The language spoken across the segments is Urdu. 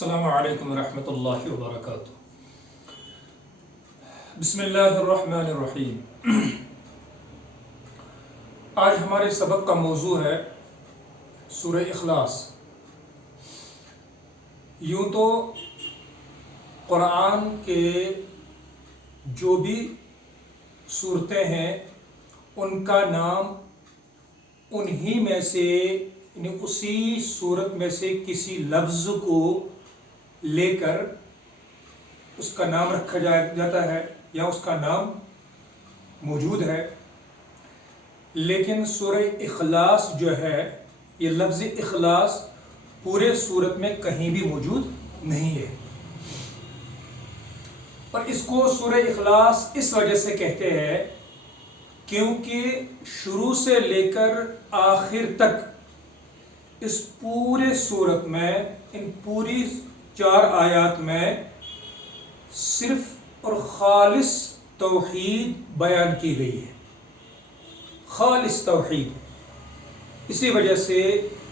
السلام علیکم ورحمۃ اللہ وبرکاتہ۔ بسم اللہ الرحمن الرحیم۔ آج ہمارے سبق کا موضوع ہے سورہ اخلاص۔ یوں تو قرآن کے جو بھی صورتیں ہیں ان کا نام انہی میں سے یعنی اسی صورت میں سے کسی لفظ کو لے کر اس کا نام رکھا جاتا ہے یا اس کا نام موجود ہے، لیکن سورہ اخلاص جو ہے یہ لفظ اخلاص پورے صورت میں کہیں بھی موجود نہیں ہے، اور اس کو سورہ اخلاص اس وجہ سے کہتے ہیں کیونکہ شروع سے لے کر آخر تک اس پورے صورت میں ان پوری 4 آیات میں صرف اور خالص توحید بیان کی گئی ہے، خالص توحید۔ اسی وجہ سے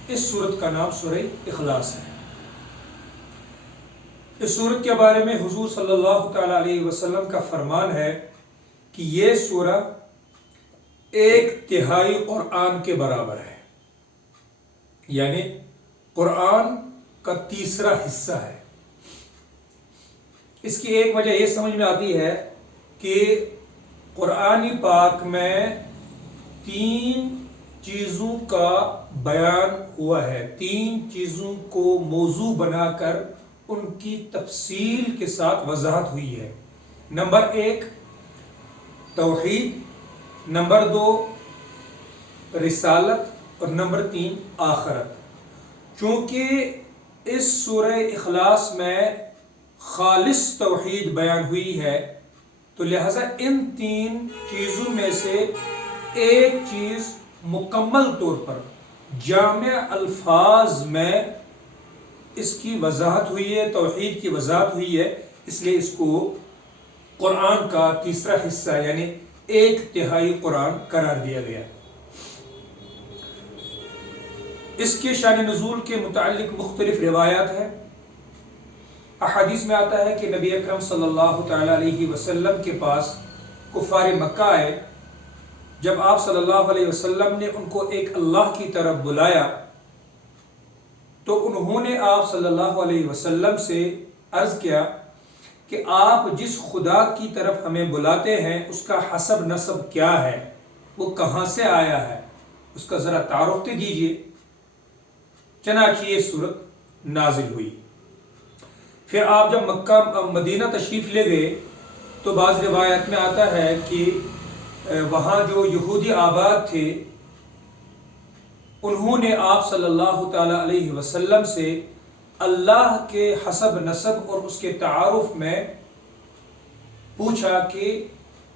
اس سورت کا نام سورہ اخلاص ہے۔ اس سورت کے بارے میں حضور صلی اللہ تعالی علیہ وسلم کا فرمان ہے کہ یہ سورہ 1/3 قرآن کے برابر ہے، یعنی قرآن کا تیسرا حصہ ہے۔ اس کی ایک وجہ یہ سمجھ میں آتی ہے کہ قرآن پاک میں 3 چیزوں کا بیان ہوا ہے، 3 چیزوں کو موضوع بنا کر ان کی تفصیل کے ساتھ وضاحت ہوئی ہے۔ نمبر 1 توحید، نمبر 2 رسالت، اور نمبر 3 آخرت۔ چونکہ اس سورہ اخلاص میں خالص توحید بیان ہوئی ہے تو لہذا ان 3 چیزوں میں سے ایک چیز مکمل طور پر جامع الفاظ میں اس کی وضاحت ہوئی ہے، توحید کی وضاحت ہوئی ہے، اس لیے اس کو قرآن کا تیسرا حصہ یعنی 1/3 قرآن قرار دیا گیا۔ اس کے شان نزول کے متعلق مختلف روایات ہیں۔ احادیث میں آتا ہے کہ نبی اکرم صلی اللہ تعالی علیہ وسلم کے پاس کفار مکہ آئے۔ جب آپ صلی اللہ علیہ وسلم نے ان کو ایک اللہ کی طرف بلایا تو انہوں نے آپ صلی اللہ علیہ وسلم سے عرض کیا کہ آپ جس خدا کی طرف ہمیں بلاتے ہیں اس کا حسب نسب کیا ہے، وہ کہاں سے آیا ہے، اس کا ذرا تعارف دے دیجیے۔ چنانچہ یہ سورت نازل ہوئی۔ پھر آپ جب مکہ مدینہ تشریف لے گئے تو بعض روایت میں آتا ہے کہ وہاں جو یہودی آباد تھے انہوں نے آپ صلی اللہ تعالی علیہ وسلم سے اللہ کے حسب نسب اور اس کے تعارف میں پوچھا کہ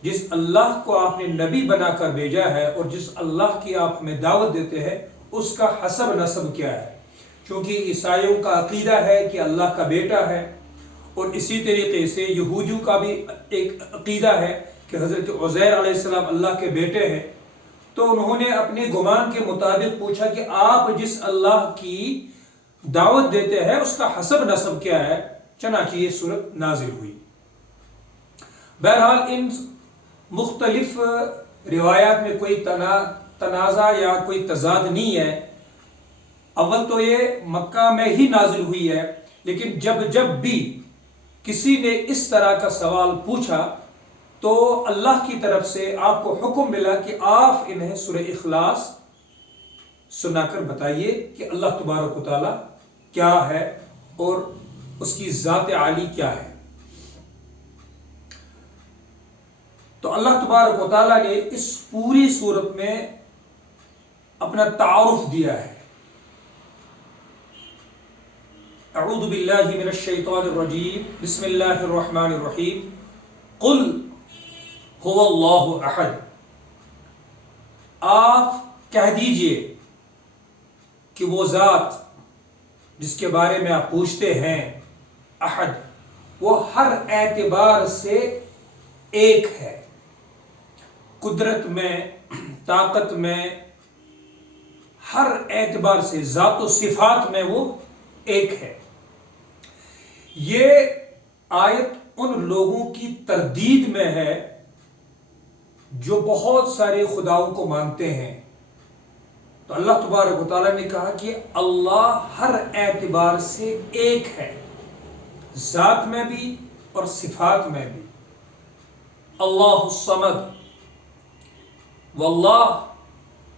جس اللہ کو آپ نے نبی بنا کر بھیجا ہے اور جس اللہ کی آپ ہمیں دعوت دیتے ہیں اس کا حسب نسب کیا ہے، چونکہ عیسائیوں کا عقیدہ ہے کہ اللہ کا بیٹا ہے، اور اسی طریقے سے یہودیوں کا بھی ایک عقیدہ ہے کہ حضرت عزیر علیہ السلام اللہ کے بیٹے ہیں۔ تو انہوں نے اپنے گمان کے مطابق پوچھا کہ آپ جس اللہ کی دعوت دیتے ہیں اس کا حسب نسب کیا ہے، چنانچہ یہ سورت نازل ہوئی۔ بہرحال ان مختلف روایات میں کوئی تنازع یا کوئی تضاد نہیں ہے۔ اول تو یہ مکہ میں ہی نازل ہوئی ہے، لیکن جب بھی کسی نے اس طرح کا سوال پوچھا تو اللہ کی طرف سے آپ کو حکم ملا کہ آپ انہیں سورہ اخلاص سنا کر بتائیے کہ اللہ تبارک و تعالی کیا ہے اور اس کی ذات عالی کیا ہے۔ تو اللہ تبارک و تعالی نے اس پوری صورت میں اپنا تعارف دیا ہے۔ اعوذ باللہ من الشیطان الرجیم، بسم اللہ الرحمن الرحیم، قل هو اللہ احد۔ آپ کہہ دیجئے کہ وہ ذات جس کے بارے میں آپ پوچھتے ہیں احد، وہ ہر اعتبار سے ایک ہے، قدرت میں، طاقت میں، ہر اعتبار سے ذات و صفات میں وہ ایک ہے۔ یہ آیت ان لوگوں کی تردید میں ہے جو بہت سارے خداؤں کو مانتے ہیں. تو اللہ تبارک و تعالیٰ نے کہا کہ اللہ ہر اعتبار سے ایک ہے، ذات میں بھی اور صفات میں بھی. اللہ الصمد، واللہ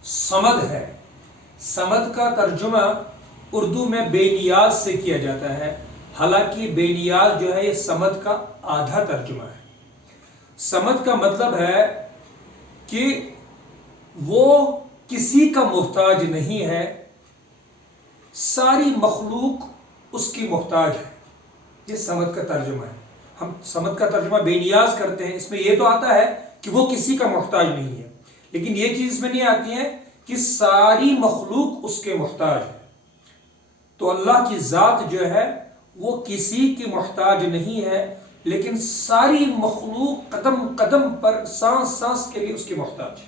صمد ہے. صمد کا ترجمہ اردو میں بے نیاز سے کیا جاتا ہے، حالانکہ بے نیاز جو ہے یہ صمد کا آدھا ترجمہ ہے. صمد کا مطلب ہے کہ وہ کسی کا محتاج نہیں ہے، ساری مخلوق اس کی محتاج ہے. یہ صمد کا ترجمہ ہے. ہم صمد کا ترجمہ بے نیاز کرتے ہیں، اس میں یہ تو آتا ہے کہ وہ کسی کا محتاج نہیں ہے، لیکن یہ چیز میں نہیں آتی ہے کہ ساری مخلوق اس کے محتاج ہے. تو اللہ کی ذات جو ہے وہ کسی کی محتاج نہیں ہے، لیکن ساری مخلوق قدم قدم پر، سانس سانس کے لیے اس کی محتاج ہے.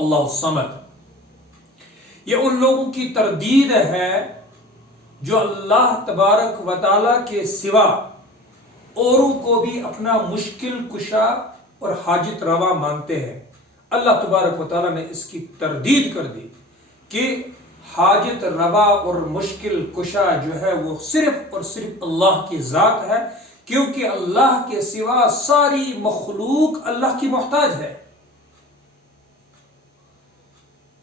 اللہ الصمد. یہ ان لوگوں کی تردید ہے جو اللہ تبارک و تعالیٰ کے سوا اوروں کو بھی اپنا مشکل کشا اور حاجت روا مانتے ہیں. اللہ تبارک و تعالیٰ نے اس کی تردید کر دی کہ حاجت روا اور مشکل کشا جو ہے وہ صرف اور صرف اللہ کی ذات ہے، کیونکہ اللہ کے سوا ساری مخلوق اللہ کی محتاج ہے.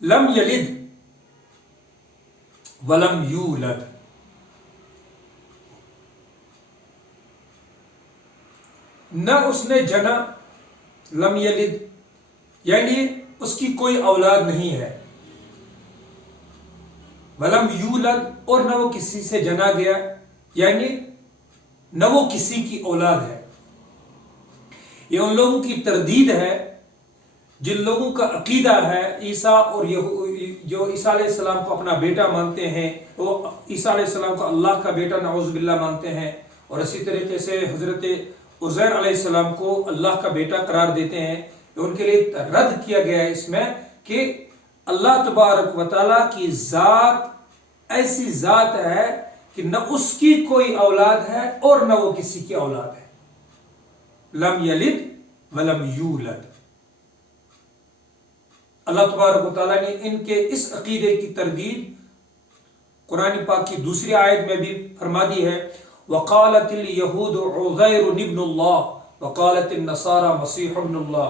لم یلد ولم یولد. نہ اس نے جنا، لم یلد یعنی اس کی کوئی اولاد نہیں ہے، ولم یولد اور نہ وہ کسی سے جنا گیا، یعنی نہ وہ کسی کی اولاد ہے. یہ ان لوگوں کی تردید ہے جن لوگوں کا عقیدہ ہے عیسیٰ اور جو عیسیٰ علیہ السلام کو اپنا بیٹا مانتے ہیں، وہ عیسیٰ علیہ السلام کو اللہ کا بیٹا نعوذ باللہ مانتے ہیں، اور اسی طریقے سے حضرت عزیر علیہ السلام کو اللہ کا بیٹا قرار دیتے ہیں. ان کے لیے رد کیا گیا ہے اس میں کہ اللہ تبارک و تعالیٰ کی ذات ایسی ذات ہے کہ نہ اس کی کوئی اولاد ہے اور نہ وہ کسی کی اولاد ہے. لم یلد ولم یولد. اللہ تبارک و تعالیٰ نے ان کے اس عقیدے کی تردید قرآن پاک کی دوسری آیت میں بھی فرما دی ہے. وقالت اليہود عزیر ابن اللہ وقالت النصارى مسیح ابن اللہ،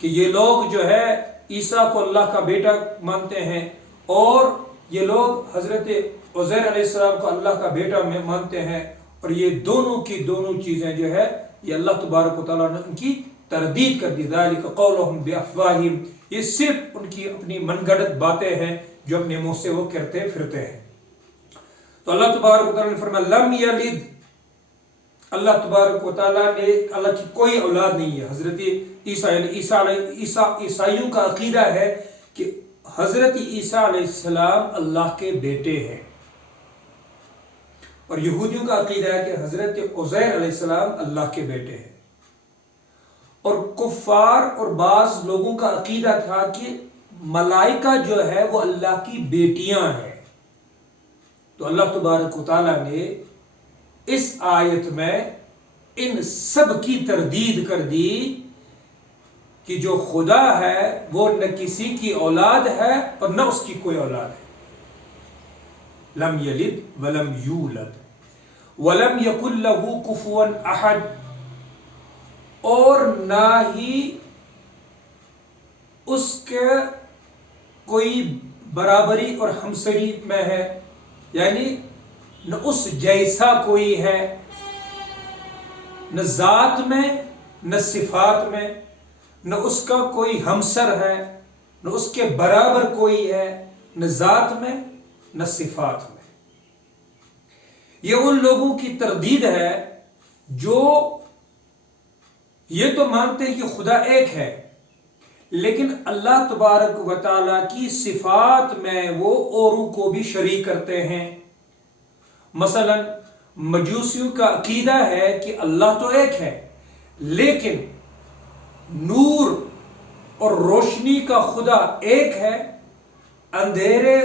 کہ یہ لوگ جو ہے عیسیٰ کو اللہ کا بیٹا مانتے ہیں اور یہ لوگ حضرت عزیر علیہ السلام کو اللہ کا بیٹا مانتے ہیں، اور یہ دونوں کی دونوں چیزیں جو ہے یہ اللہ تبارک و تعالیٰ نے ان کی تردید کر دی. ذالک قولہم بافواہہم، یہ صرف ان کی اپنی من گھڑت باتیں ہیں جو اپنے منہ سے وہ کرتے پھرتے ہیں. تو اللہ تبارک و تعالیٰ نے فرمایا لم یلد، اللہ تبارک و تعالیٰ نے اللہ کی کوئی اولاد نہیں ہے. حضرت عیسائیوں کا عقیدہ ہے کہ حضرت عیسیٰ علیہ السلام اللہ کے بیٹے ہیں، اور یہودیوں کا عقیدہ ہے کہ حضرت عزیر علیہ السلام اللہ کے بیٹے ہیں. اور کفار اور بعض لوگوں کا عقیدہ تھا کہ ملائکہ جو ہے وہ اللہ کی بیٹیاں ہیں. تو اللہ تبارک و تعالیٰ نے اس آیت میں ان سب کی تردید کر دی کہ جو خدا ہے وہ نہ کسی کی اولاد ہے اور نہ اس کی کوئی اولاد ہے. لم یلد ولم یولد ولم یکن لہ کفوا احد، اور نہ ہی اس کے کوئی برابری اور ہمسری میں ہے، یعنی نہ اس جیسا کوئی ہے، نہ ذات میں نہ صفات میں، نہ اس کا کوئی ہمسر ہے، نہ اس کے برابر کوئی ہے، نہ ذات میں نہ صفات میں. یہ ان لوگوں کی تردید ہے جو یہ تو مانتے ہیں کہ خدا ایک ہے، لیکن اللہ تبارک و تعالیٰ کی صفات میں وہ اوروں کو بھی شریک کرتے ہیں. مثلا مجوسیوں کا عقیدہ ہے کہ اللہ تو ایک ہے، لیکن نور اور روشنی کا خدا ایک ہے، اندھیرے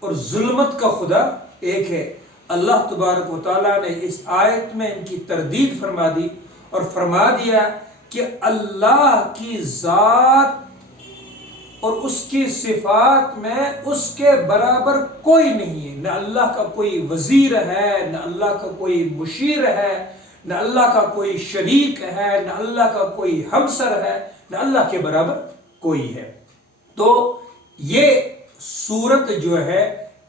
اور ظلمت کا خدا ایک ہے. اللہ تبارک و تعالیٰ نے اس آیت میں ان کی تردید فرما دی اور فرما دیا کہ اللہ کی ذات اور اس کی صفات میں اس کے برابر کوئی نہیں ہے. نہ اللہ کا کوئی وزیر ہے، نہ اللہ کا کوئی مشیر ہے، نہ اللہ کا کوئی شریک ہے، نہ اللہ کا کوئی ہمسر ہے، نہ اللہ کے برابر کوئی ہے. تو یہ سورت جو ہے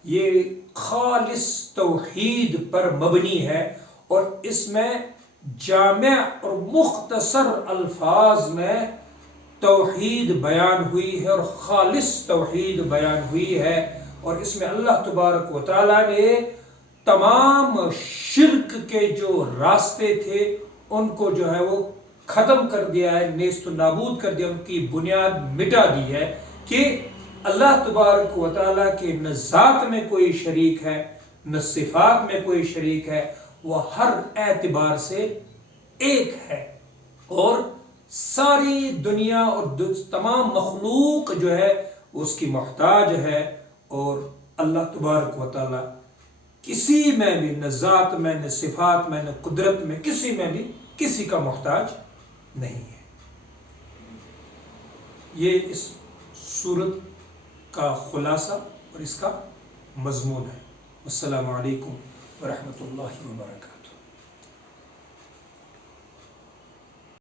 یہ خالص توحید پر مبنی ہے، اور اس میں جامع اور مختصر الفاظ میں توحید بیان ہوئی ہے اور خالص توحید بیان ہوئی ہے. اور اس میں اللہ تبارک و تعالیٰ نے تمام شرک کے جو راستے تھے ان کو جو ہے وہ ختم کر دیا ہے، نیست و نابود کر دیا، ان کی بنیاد مٹا دی ہے کہ اللہ تبارک و تعالیٰ کے نہ ذات میں کوئی شریک ہے، نہ صفات میں کوئی شریک ہے، وہ ہر اعتبار سے ایک ہے، اور ساری دنیا اور تمام مخلوق جو ہے اس کی محتاج ہے. اور اللہ تبارک و تعالیٰ کسی میں بھی، نہ ذات میں، نہ صفات میں، نہ قدرت میں، کسی میں بھی کسی کا محتاج نہیں ہے. یہ اس سورت کا خلاصہ اور اس کا مضمون ہے. السلام علیکم ورحمۃ اللہ وبرکاتہ.